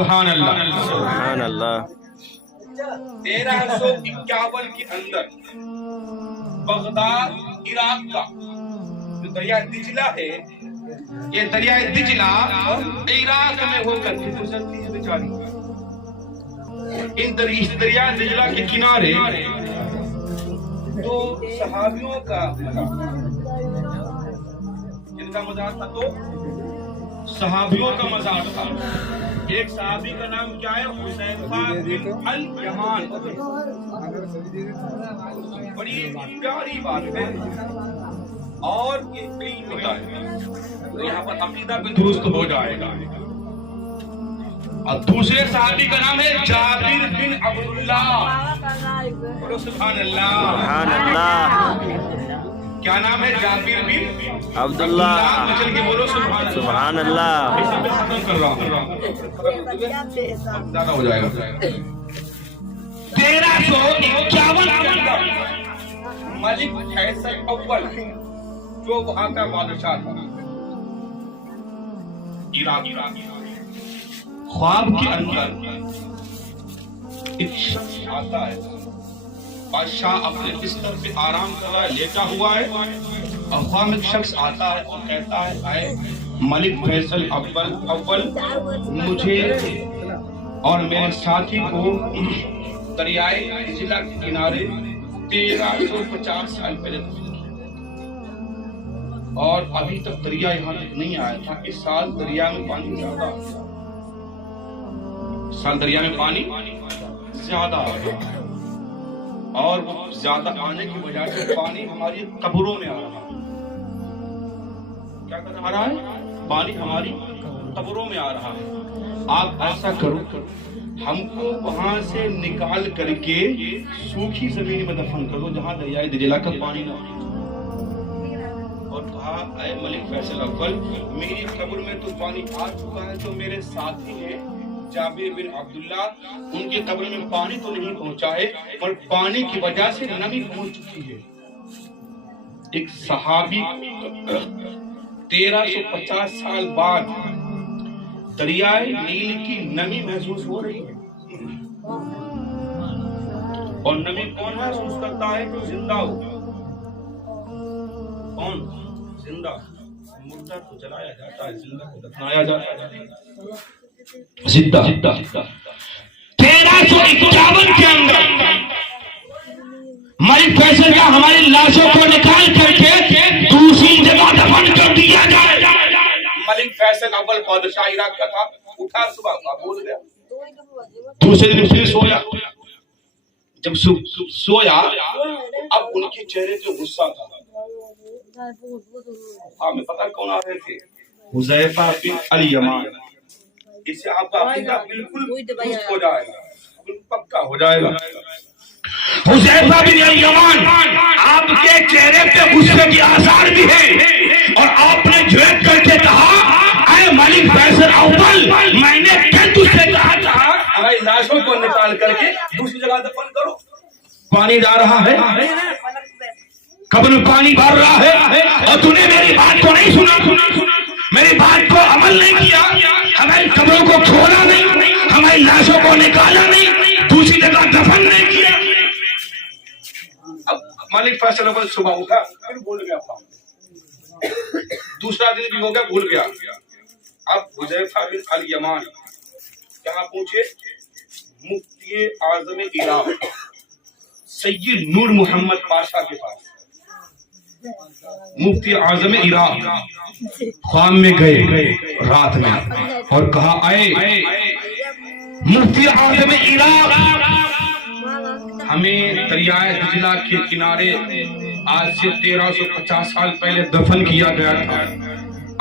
سبحان اللہ سبحان اللہ 1351 کے اندر بغداد عراق کا جو دریا دجلہ ہے، یہ دریا دجلہ عراق میں ہو کر کے گزرتی ہے بیچاری۔ اس دریا دجلہ کے کنارے تو صحابیوں کا جن کا مزار تھا، تو صحابیوں کا مزار تھا۔ ایک صحابی کا نام کیا ہے؟ حذیفہ بن الیمان۔ بڑی پیاری بات ہے اور یقین ہوتا ہے، یہاں پر عقیدہ بھی درست ہو جائے گا۔ اور دوسرے صحابی کا نام ہے جابر بن عبداللہ۔ بولو سبحان اللہ سبحان اللہ کیا نام ہے؟ جابر بن عبداللہ چل کے بولو سبحان اللہ۔ سبحان اللہ اسے میں ختم کر رہا ہوں، زیادہ ہو جائے گا۔ 1351 ملک فیصل اول جو وہاں کا بادشاہ تھا عراق، خواب کے اندر ایک شخص آتا ہے، بادشاہ اپنے بستر پہ آرام کر رہا ہے، لیٹا ہوا ہے، اور خواب میں ایک شخص آتا ہے اور کہتا ہے اے ملک فیصل اول مجھے اور میرے ساتھی کو دریائے دجلہ کے کنارے 1350 سال پہلے دفن کیا، اور ابھی تک دریا یہاں تک نہیں آیا تھا۔ اس سال دریا میں پانی زیادہ آ گیا، اس سال دریا میں پانی زیادہ آ گیا، اور وہ زیادہ آنے کی وجہ سے پانی ہماری قبروں میں آ رہا ہے۔ کیا کر رہا ہے؟ پانی ہماری قبروں میں آ رہا ہے۔ آپ ایسا کرو، ہم کو وہاں سے نکال کر کے سوکھی زمین میں دفن کر دو جہاں دریائے دجلہ کا پانی نہ ہو۔ اور کہا اے ملک فیصل اول میری قبر میں تو پانی آ چکا ہے، تو میرے ساتھی ہیں جابر بن عبداللہ، ان کی قبر میں پانی تو نہیں پہنچا ہے پر پانی کی وجہ سے نمی پہنچ چکی ہے۔ ایک صحابی 1350 سال بعد دریائے نیل کی نمی محسوس ہو رہی ہے، اور نمی کون محسوس کرتا ہے؟ زندہ ہو۔ کون؟ زندہ۔ مردہ کو جلایا جاتا ہے، زندہ کو دفنایا جاتا ہے۔ زندہ 1351 کے اندر ملک فیصل کا ہماری لاشوں کو نکال کر کے دوسری جگہ دفن کر دیا جائے۔ ملک فیصل اول بادشاہ عراق کا تھا، اٹھا صبح کا بول گیا، دوسرے دن پھر سویا۔ جب سویا اب ان کے چہرے پہ غصہ تھا۔ ہمیں پتا کون آ رہے تھے؟ حذیفہ بن الیمان۔ اس سے آپ کا عقیدہ بالکل درست ہو جائے گا، بالکل پکا ہو جائے گا۔ حذیفہ بن الیمان، آپ کے چہرے پہ غصے کے آثار بھی ہیں، اور آپ نے جھڑک کر کے کہا اے ملک فیصل اول میں نے کل تجھ سے کہا تھا ہماری لاشوں کو نکال کر کے دوسری جگہ دفن کرو۔ پانی جا رہا ہے، قبر میں پانی بھر رہا ہے، اور تو نے میری بات کو نہیں سنا، میری بات کو عمل نہیں کیا، ہماری قبروں کو کھولا نہیں، ہماری لاشوں کو نکالا نہیں، دوسری جگہ دفن نہیں کیا۔ اب ملک فیصل اول صبح اٹھا، پھر بھول گیا، دوسرا دن بھی ہو گیا، بھول گیا۔ اب حذیفہ بن الیمان کہاں پہنچے؟ مفتی اعظم عراق سید نور محمد پاشا کے پاس۔ مفتی اعظم عراق خواب میں گئے رات میں اور کہا اے مفتی اعظم عراق ہمیں دریائے دجلہ کے کنارے آج سے 1350 سال پہلے دفن کیا گیا تھا،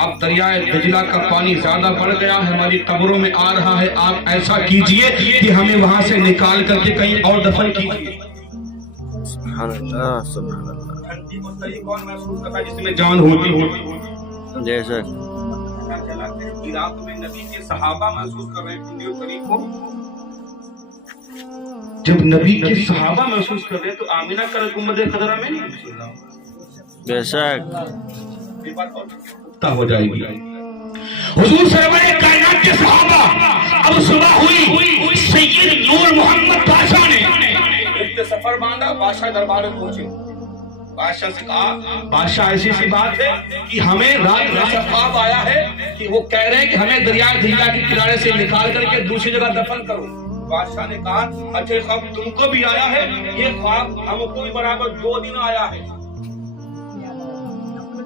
اب دریائے دجلہ کا پانی زیادہ بڑھ گیا ہے، ہماری قبروں میں آ رہا ہے، آپ ایسا کیجئے کہ ہمیں وہاں سے نکال کر کے کہیں اور دفن کیجئے۔ سبحان اللہ سبحان اللہ ٹھنڈی کو صحیح کون محسوس کرتا ہے؟ جس میں جان ہوتی ہوتی جیسا عراق میں نبی کے صحابہ محسوس کر رہے ہیں ٹھنڈی اور قریب کو۔ جب نبی کے صحابہ محسوس کر رہے ہیں تو آمینہ کا حکومت خضرہ میں نہیں محسوس رہا، بے شک یہ بات اور ہو جائے گی۔ حضور سرور کائنات کے صحابہ اب صبح ہوئی، سید نور محمد بادشاہ نے سفر باندھا، بادشاہ دربار میں پہنچے، بادشاہ سے کہا بادشاہ ایسی سی بات ہے کہ ہمیں رات میں ایسا خواب آیا ہے کہ وہ کہہ رہے ہیں کہ ہمیں دریا دجلہ کے کنارے سے نکال کر کے دوسری جگہ دفن کرو۔ بادشاہ نے کہا اچھا خواب تم کو بھی آیا ہے، یہ خواب ہم کو بھی برابر 2 دن آیا ہے۔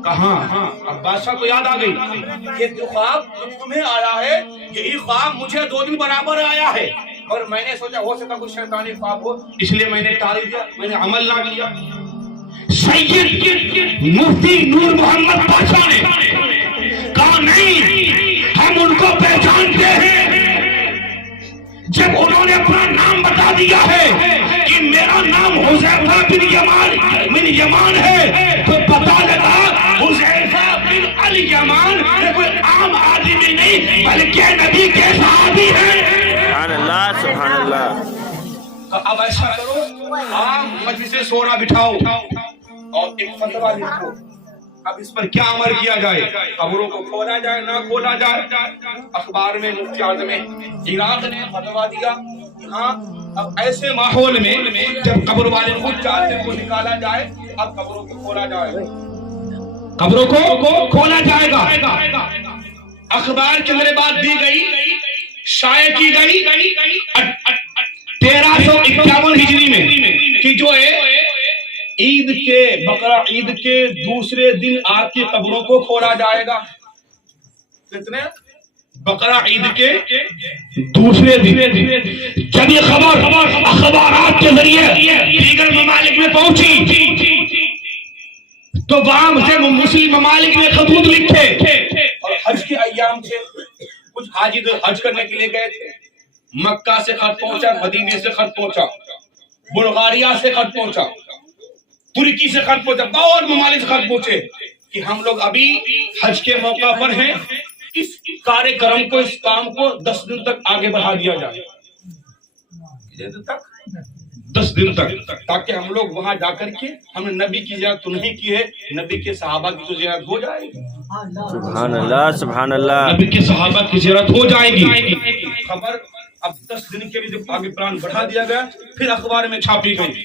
کہاں؟ اب بادشاہ کو یاد آ گئی کہ جو خواب تمہیں آیا ہے یہی خواب مجھے 2 دن برابر آیا ہے، اور میں نے سوچا ہو سکتا کوئی شیطانی خواب ہو، اس لیے میں نے ٹال دیا، میں نے عمل نہ کیا۔ سید مفتی نور محمد بادشاہ نے کہا نہیں، ہم ان کو پہچانتے ہیں، جب انہوں نے اپنا نام بتا دیا ہے کہ میرا نام حذیفہ بن یمان ہے، تو پتا لگا حذیفہ بن الیمان کوئی عام آدمی نہیں بلکہ نبی کے صحابی ہیں۔ سبحان اللہ سبحان اللہ۔ اب ایسا کرو، عام مجلس سونا بٹھاؤ اور ایک فتویٰ لکھو، اب اس پر کیا عمل کیا جائے، قبروں کو کھولا جائے نہ کھولا جائے۔ اخبار میں مفتی اعظم عراق نے فتویٰ دیا کہ ہاں اب ایسے ماحول میں جب قبر والے خود چاہتے ہیں کو نکالا جائے، اب قبروں کو کھولا جائے، قبروں کو کھولا جائے گا۔ اخبار کے اندر بات دی گئی، شائع کی گئی 1351 ہجری میں کہ جو ہے عید کے بقرہ عید کے دوسرے دن آپ کی قبروں کو کھولا جائے گا۔ کتنے؟ بقرہ عید کے دوسرے دن۔ جب یہ خبر اخبارات کے ذریعے دیگر ممالک میں پہنچی تو وہاں سے مسلم ممالک نے خطوط لکھے، اور حج کے ایام تھے، کچھ حاجی حج کرنے کے لیے گئے تھے، مکہ سے خط پہنچا، مدینے سے خط پہنچا، بلغاریہ سے خط پہنچا، ترکی سے خط پہنچا، بہت ممالک سے خط پہنچے کہ ہم لوگ ابھی حج کے موقع پر ہیں، اس کارے کرم کو، اس کام کو 10 دن تک آگے بڑھا دیا جائے، 10 دن تک، تاکہ ہم لوگ وہاں جا کر کے ہم نے نبی کی زیارت تو نہیں کی ہے، نبی کے صحابہ کی تو زیارت ہو جائے گی۔ سبحان اللہ سبحان اللہ۔ نبی کے صحابہ کی زیارت ہو جائے گی۔ خبر اب 10 دن کے لیے جب آگے پلان بڑھا دیا گیا، پھر اخبار میں چھاپی گئی،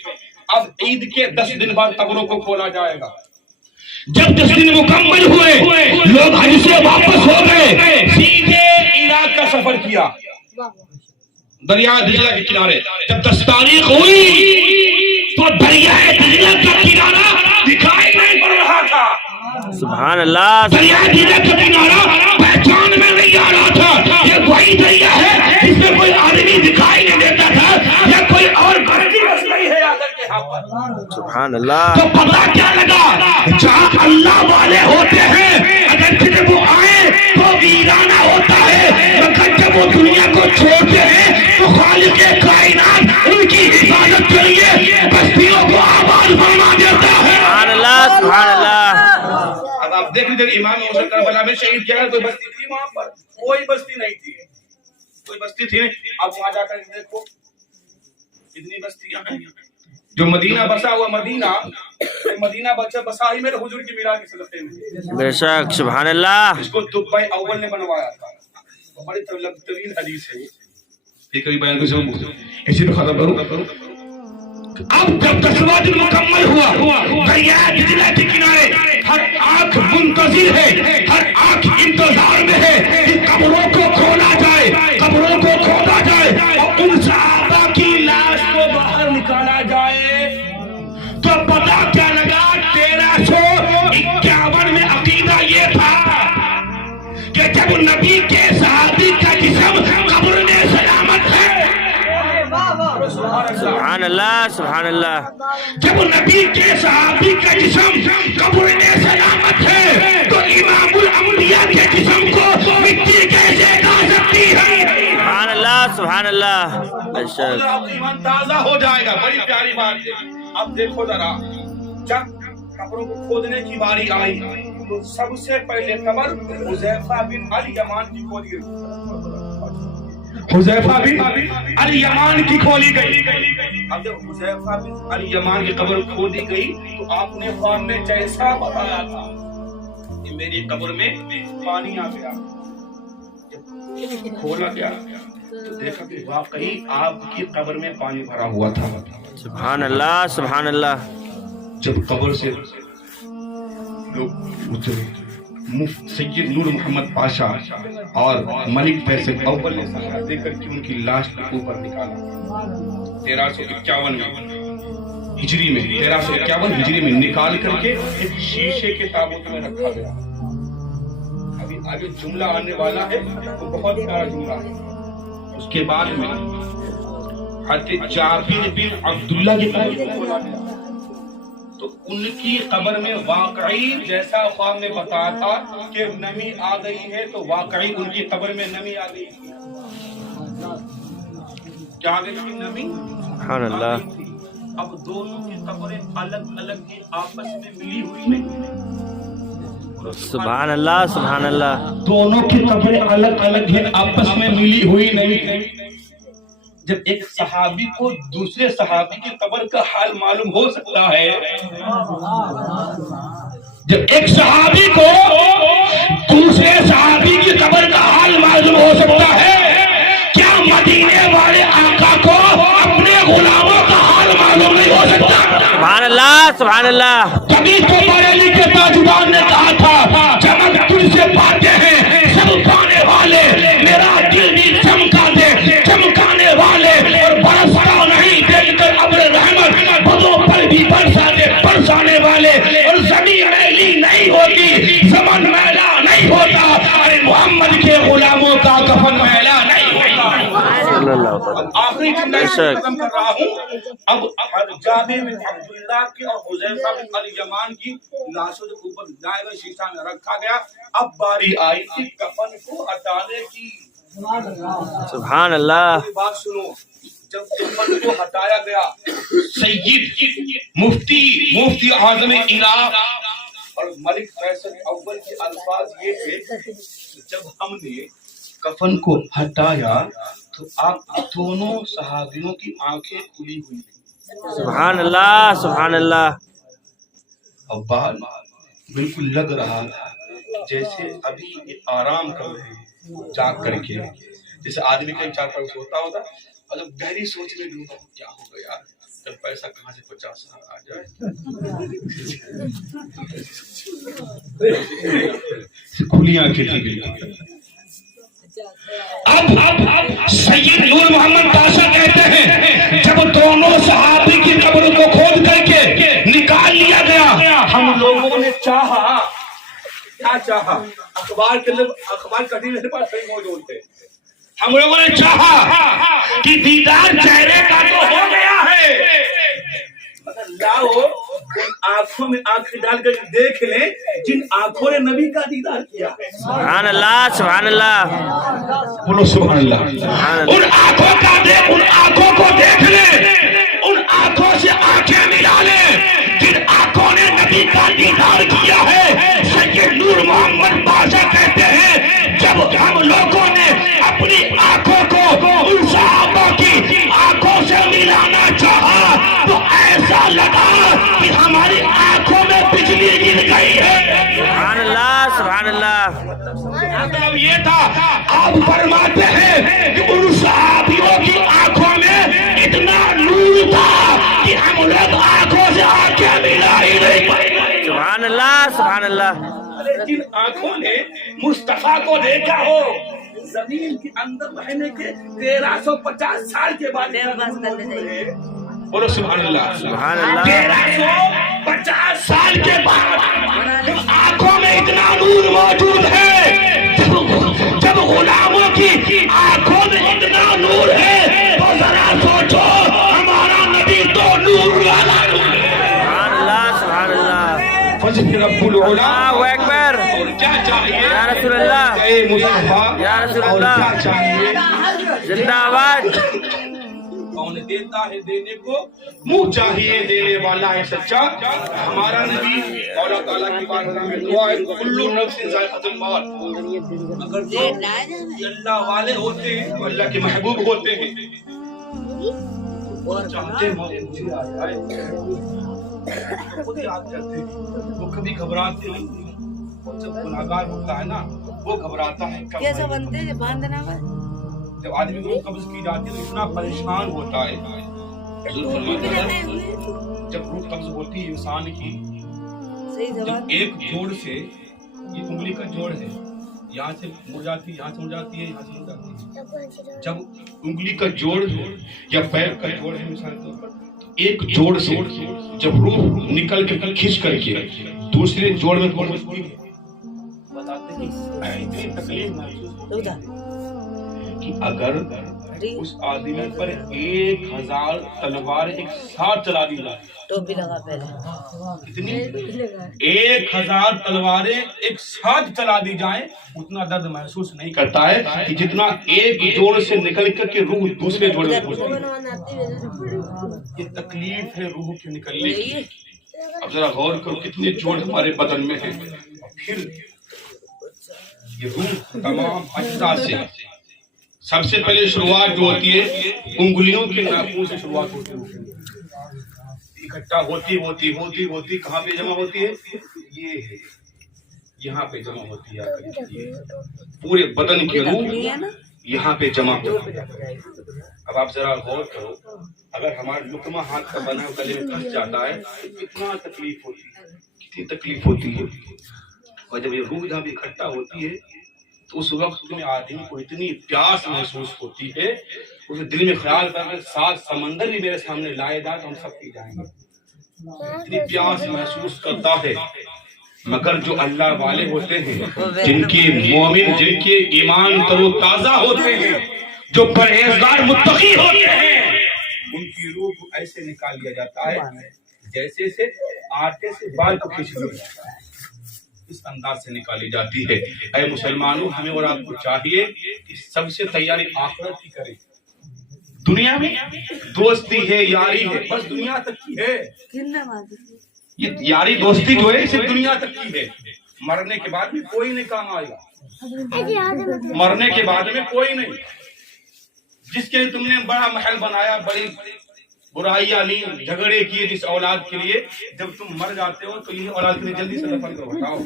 اب عید کے 10 دن بعد قبروں کو کھولا جائے گا۔ جب 10 دن مکمل ہوئے، لوگ حج سے واپس ہو گئے، سیدھے عراق کا سفر کیا، دریا دجلہ کے کنارے۔ جب 10 تاریخ ہوئی تو دریا دجلہ کا کنارہ دکھائی نہیں پڑ رہا تھا۔ سبحان اللہ۔ دریا دجلہ کا کنارہ پہچان میں نہیں آ رہا تھا، یہ وہی دریا ہے جس میں کوئی آدمی دکھائی نہیں دیتا تھا، یا کوئی اور بستی بس نہیں ہے آگر کے یہاں پر۔ سبحان اللہ۔ تو پتا کیا لگا، جہاں اللہ والے ہوتے ہیں اگر پھر وہ آئے تو ویرانہ ہوتا ہے، مگر جب وہ دنیا کو چھوڑتے ہیں تو خالق کائنات ان کی حفاظت کے لیے بستیوں کو آباد فرما دیتا ہے۔ سبحان اللہ سبحان اللہ۔ اب آپ دیکھ لیجیے امام حسین کربلا میں شہید کیا ہے، کوئی بستی تھی وہاں پر؟ کوئی بستی نہیں تھی، کوئی بستی تھی نہیں۔ اب وہاں جا کر دیکھو کتنی بستیاں ہیں، جو مدینہ بسا ہوا، مدینہ بسا ہی میرے حضور کی میراث کے صدقے میں، بے شک سبحان اللہ۔ اس کو طبع اول نے بنوایا تھا، بڑی طویل حدیث ہے یہ، کبھی بیان کو اسی پہ ختم کروں۔ اب جب 10واں دن مکمل ہوا، دریا دجلہ کے کنارے ہر آنکھ منتظر ہے، ہر آنکھ انتظار میں ہے کہ قبروں کو کھولا جائے، قبروں کو کھولا جائے اور ان صحابہ کی لاش کو باہر نکالا جائے۔ تو پتہ کیا لگا، 1351 میں عقیدہ یہ تھا کہ جب نبی کے صحابی کا جسم قبر میں سلامت ہے، سبحان اللہ سبحان اللہ۔ جب نبی کے صحابی کا جسم قبر میں سلامت ہے تو امام الانبیاء کے جسم کو مٹی کیسے کھا سکتی ہے؟ سبحان اللہ سبحان اللہ۔ بے شک ایمان تازہ ہو جائے گا، بڑی پیاری بات ہے۔ اب دیکھو ذرا، جب قبروں کو کھودنے کی باری آئی تو سب سے پہلے قبر حذیفہ بن الیمان کی کھودی گئی، حذیفہ بن الیمان کی کھولی گئی۔ اب جب حذیفہ بن الیمان کی قبر کھودی گئی تو آپ نے خواب میں جیسا بتایا تھا کہ میری قبر میں پانی آ گیا، جب کھولا گیا تو دیکھا کہ واقعی آپ کی قبر میں پانی بھرا ہوا تھا. سبحان اللہ سبحان اللہ. جب قبر سے لوگ اترے، سید نور محمد پاشا اور ملک فیصل اول نے سہارا دے کر کے ان کی لاش کو اوپر نکالا. 1351 میں ہجری میں 1351 ہجری میں نکال کر کے ایک شیشے کے تابوت میں رکھا گیا. ابھی آگے جملہ آنے والا ہے، وہ بہت پیارا جملہ ہے. اس کے بعد میں حضرت جابر بن عبداللہ کی قبر کو کھولا گیا تو ان کی قبر میں واقعی جیسا خواب میں بتایا تھا کہ نمی آ گئی ہے، تو واقعی ان کی قبر میں نمی آ گئی تھی. کیا آ گئی تھی؟ نمی سبحان اللہ. اب دونوں کی قبریں الگ الگ کی آپس میں ملی ہوئی نہیں. سبحان اللہ سبحان اللہ. دونوں کی قبریں الگ الگ ہیں، آپس میں ملی ہوئی نہیں. جب ایک صحابی کو دوسرے صحابی کی قبر کا حال معلوم ہو سکتا ہے، جب ایک صحابی کو دوسرے صحابی کی قبر کا حال معلوم ہو سکتا ہے، کیا مدینے والے آقا کو اپنے غلاموں کا حال معلوم نہیں ہو سکتا؟ سبحان اللہ سبحان اللہ. کبھی تو بریلی کے تاجدار نے کہا تھا، چمک تجھ سے باتیں ہیں سب پانے والے، میرا دل بھی چمکا دے چمکانے والے، اور برستا نہیں دیکھ کر ابر رحمت بدوں پر بھی برسا دے برسانے والے. اور زمین میلی نہیں ہوتی، زمن میلا نہیں ہوتا، ارے محمد کے غلاموں کا کفن میلا نہیں ہوتا. آخری جملہ ختم کر رہا ہوں. اب جابر بن عبداللہ کی اور حذیفہ بن الیمان کی لاشوں کے اوپر دائرہ شیشہ میں رکھا گیا. اب باری آئی تھی کفن کو ہٹانے کی. سبحان اللہ. بات سنو، جب کفن کو ہٹایا گیا، سید مفتی اعظم عراق اور ملک فیصل اول کے الفاظ یہ تھے، جب ہم نے کفن کو ہٹایا تو آپ دونوں صحابیوں کی آنکھیں کھلی ہوئی تھیں. سبحان اللہ سبحان اللہ. اور بال بالکل لگ رہا تھا جیسے ابھی یہ آرام کر رہے ہیں جاگ کر کے، جیسے آدمی کہیں چار پر سوتا ہوتا اور جب گہری سوچ میں ڈوبا کیا ہو گیا یار، جب پیسہ کہاں سے 50 آ جائے. کھلی آنکھیں تھی بالکل. اب سید نور محمد پاشا کہتے ہیں جب دونوں صحابی کی قبر کو کھود کر کے نکال لیا گیا، ہم لوگوں نے چاہا، کیا چاہا؟ اخبار کبھی میرے پاس صحیح موجود تھے. ہم لوگوں نے چاہا کہ دیدار چہرے کا تو ہو گیا ہے، لاؤ ان آنکھوں میں آنکھیں ڈال کر دیکھ لیں جن آنکھوں نے نبی کا دیدار کیا ہے. سبحان اللہ سبحان اللہ. بولو سبحان اللہ. ان آنکھوں کا دیکھ، ان آنکھوں کو دیکھ لیں، ان آنکھوں سے آنکھیں ملا لیں جن آنکھوں نے نبی کا دیدار کیا ہے. سید نور محمد پاشا کہتے ہیں جب ہم لوگوں نے اپنی آنکھوں کو ان صحابہ کی آنکھوں سے ملانا چاہا تو ایسا لگا کہ ہماری آنکھوں میں بجلی گر گئی ہے. سبحان اللہ سبحان اللہ. مطلب یہ تھا، آپ فرماتے ہیں کہ ان صحابیوں کی آنکھوں میں اتنا نور تھا کہ ہم لوگ آنکھوں سے آنکھیں ملا ہی نہیں پائے. سبحان اللہ سبحان اللہ. جن آنکھوں نے مصطفیٰ کو دیکھا ہو زمین کے اندر رہنے کے 1350 سال کے بعد، بولو سبحان اللہ سبحان اللہ. 1350 سال کے بعد آنکھوں میں اتنا نور موجود ہے. جب غلاموں کی آنکھوں میں اتنا نور ہے تو ذرا سوچو ہمارا نبی تو نور والا نور ہے. سبحان اللہ سبحان اللہ. فضل رب العلا. اللہ اکبر. اور کیا چاہیے یا رسول اللہ اے مصطفیٰ، یا رسول اور اللہ. کیا چاہیے؟ زندہ آباد. کون دیتا ہے دینے کو، منہ چاہیے دینے والا ہے سچا. ہمارا نبی اللہ تعالیٰ کی بارگاہ میں دعا ہے کلو نفس ذائقۃ الموت. اگر جو اللہ والے ہوتے ہیں تو اللہ کے محبوب ہوتے ہیں، وہ چاہتے ہیں موت مجھے آ جائے، خود یاد کرتے ہیں. وہ کبھی گھبراتے نہیں. اور جب گناہگار ہوتا ہے نا وہ گھبراتا ہے کب کیسا بنتے ہیں باندھنا میں جب آدمی کو روح قبض کی جاتی ہے تو اتنا پریشان ہوتا ہے. حضور فرماتے ہیں جب روح قبض ہوتی ہے انسان کی، جب ایک جوڑ سے، یہ انگلی کا جوڑ ہے، یہاں سے مڑ جاتی ہے، یہاں سے مڑ جاتی ہے، یہاں سے مڑ جاتی ہے. جب انگلی کا جوڑ یا پیر کا جوڑ ہے مثال کے طور پر، ایک جوڑ سے جب روح نکل کے کھینچ کر کے دوسرے جوڑ میں پہنچتی ہے، بتاتے ہیں اتنی تکلیف محسوس ہوتی ہے کہ اگر اس آدمی پر 1000 تلوار ایک ساتھ چلا دی جائے، ٹوپی لگا پہلے، کتنی 1000 تلواریں ایک ساتھ چلا دی جائیں اتنا درد محسوس نہیں کرتا ہے کہ جتنا ایک جوڑ سے نکل کر کے روح دوسرے جوڑ میں پہنچتی ہے. یہ تکلیف ہے روح کے نکلنے کی. اب ذرا غور کرو کتنے جوڑ ہمارے بدن میں ہیں، پھر یہ روح تمام اجزاء سے سب سے پہلے شروعات جو ہوتی ہے انگلیوں کے ناخن سے شروعات ہوتی ہے، اکٹھا ہوتی کہاں پہ جمع ہوتی ہے؟ یہ ہے، یہاں پہ جمع ہوتی ہے. پورے بدن کی روح یہاں پہ جمع ہوتی ہے. اب آپ ذرا غور کرو، اگر ہمارا لقمہ ہاتھ کا بنا گلے میں پھنس جاتا ہے تو کتنا تکلیف ہوتی ہے، کتنی تکلیف ہوتی ہے. اور جب یہ روح جہاں بھی اکٹھا ہوتی ہے تو اس وقت میں آدمی کو اتنی پیاس محسوس ہوتی ہے، اسے دل میں خیال کر کے 7 سمندر بھی میرے سامنے لائے جائے تو ہم سب پی جائیں گے. اتنی پیاس محسوس کرتا ہے. مگر جو اللہ والے ہوتے ہیں، جن کے مومن، جن کے ایمان تر و تازہ ہوتے ہیں، جو پرہیزگار متقی ہوتے ہیں، ان کی روح کو ایسے نکال لیا جاتا ہے جیسے سے آٹے سے بال کو کھینچ لیا جاتا ہے، اس انداز سے نکالی جاتی ہے. اے مسلمانوں، ہمیں اور آپ کو چاہیے کہ سب سے تیاری آخرت کی کریں. دنیا میں دوستی ہے، یاری ہے، بس دنیا تک کی ہے. یہ یاری دوستی جو ہے صرف دنیا تک کی ہے. مرنے کے بعد بھی کوئی نہیں کام آئے گا. مرنے کے بعد میں کوئی نہیں. جس کے لیے تم نے بڑا محل بنایا، بڑی برائیاں لی، جھگڑے کیے جس اولاد کے لیے، جب تم مر جاتے ہو تو یہ اولاد کے لیے جلدی سے دفن کرو. ہٹاؤ.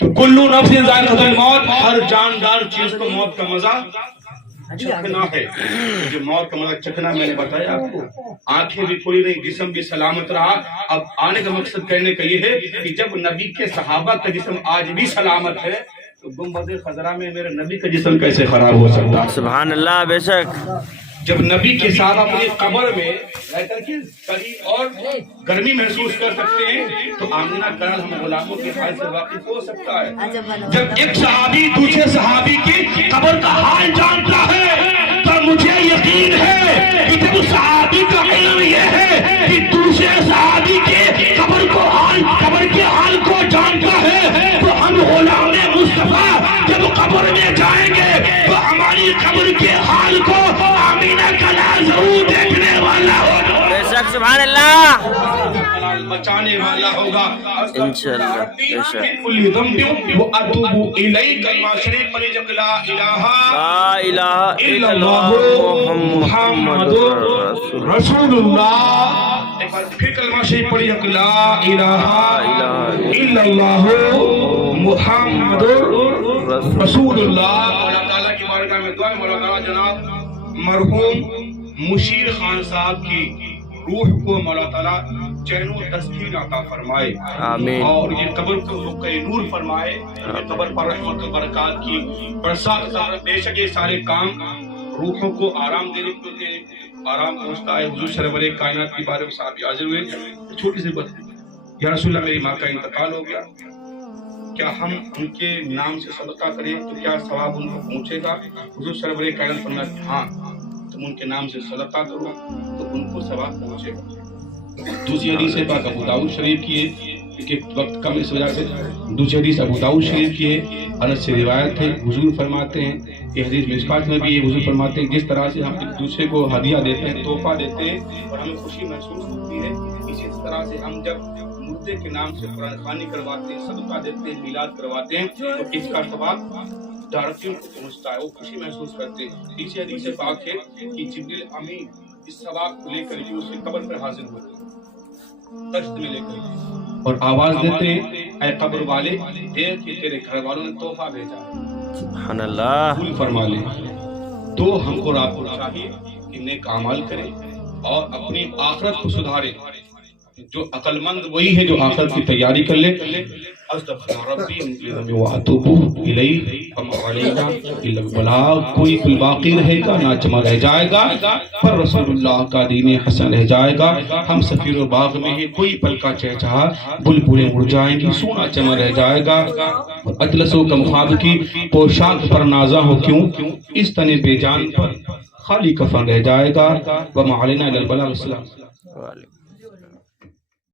تو کلو نفس ذائقۃ الموت، ہر جاندار چیز کو موت کا مزہ چکھنا ہے. جو موت کا مزہ چکھنا میں نے بتایا آپ کو. آنکھیں بھی کھلی نہیں، جسم بھی سلامت رہا. اب آنے کا مقصد کہنے کا یہ ہے کہ جب نبی کے صحابہ کا جسم آج بھی سلامت ہے تو گنبد خضرا میں میرے نبی کا جسم کیسے خراب ہو سکتا ہے؟ سبحان اللہ. بے شک جب نبی کے ساتھ اپنی قبر میں رہ کر کے قریب اور گرمی محسوس کر سکتے ہیں تو آمینہ کرل ہم غلاموں کے حال سے واقف ہو سکتا ہے. جب ایک صحابی دوسرے صحابی کی قبر کا حال جانتا ہے تو مجھے یقین ہے کہ جب صحابی کا علم یہ ہے کہ دوسرے صحابی کے قبر کے حال کو جانتا ہے تو ہم غلام مصطفیٰ جب قبر میں جائیں گے تو ہماری قبر کے حال کو آمینہ کلا ضرور دیکھنے والا ہوگا. بے شک. سبحان اللہ. بچانے والا ہوگا انشاءاللہ. بے شک. کل ذنب واتوب الیک. معاشرے پر جب لا لا الہ الا اللہ محمد رسول اللہ. ایک بار پھر کلمہ شریف پڑھی جب لا الہ الا اللہ محمد رسول اللہ. اللہ تعالیٰ کی بارگاہ میں دعا ہے مولا تعالیٰ جناب مرحوم مشیر خان صاحب کی روح کو مولا تعالیٰ چین و تسکین عطا فرمائے. آمین. اور یہ قبر کو نور فرمائے. یہ قبر پر رحمت و برکات کی برسات. بے شک یہ سارے کام روحوں کو آرام دینے کے لیے آرام پہنچتا ہے. حضور سرور کائنات کے بارے میں صحابی حاضر ہوئے. چھوٹی سی بات، یا رسول اللہ میری ماں کا انتقال ہو گیا، کیا ہم ان کے نام سے صدقہ کریں تو کیا ثواب ان کو پہنچے گا؟ حضور سرور کائنات فرمایا ہاں، تم ان کے نام سے صدقہ کرو تو ان کو ثواب پہنچے گا. دوسری حدیث پاک ابو داؤد شریف کی ہے، کیونکہ وقت کم اس وجہ سے دوسری حدیث ابو داؤد شریف کی ہے، انس سے روایت ہے. حضور فرماتے ہیں، یہ حدیث مشکات میں بھی ہے، حضور فرماتے ہیں جس طرح سے ہم ایک دوسرے کو ہدیہ دیتے ہیں، تحفہ دیتے ہیں اور ہمیں خوشی محسوس ہوتی ہے، اسی طرح سے ہم جب مردے کے نام سے قرآن خوانی کرواتے ہیں، صدقہ دیتے ہیں، میلاد کرواتے ہیں تو اس کا ثواب ڈائریکٹلی کو پہنچتا ہے، وہ خوشی محسوس کرتے ہیں. تیسری حدیث پاک ہے کہ جبریل امین اس ثواب کو لے کر کے اس کی قبر پر حاضر ہوتے ہیں، تشت میں لے کر اور آواز دیتے ہیں اے قبر والے، دیکھ کہ تیرے گھر والوں نے تحفہ بھیجا ہے. سبحان اللہ. قبول فرما لے. تو ہم کو آپ کو چاہیے کہ نیک اعمال کریں اور اپنی آخرت کو سدھاریں. جو عقل مند وہی ہے جو آخرت کی تیاری کر لے. استغفر ربی من کل ذنب واتوب الیہ وما علینا الا البلاغ. کوئی کل باقی رہے گا نہ جمع رہ جائے گا پر رسول اللہ کا دین حسن رہ جائے گا. ہم سفیر و باغ میں ہیں, کوئی پل کا چہچہا بلبلیں اڑ جائیں گی, سونا چمن رہ جائے گا. اطلسوں کا مخاط کی پوشاک پر نازا ہو کیوں, اس تن بے جان پر خالی کفن رہ جائے گا. وما علینا الا البلاغ. السلام.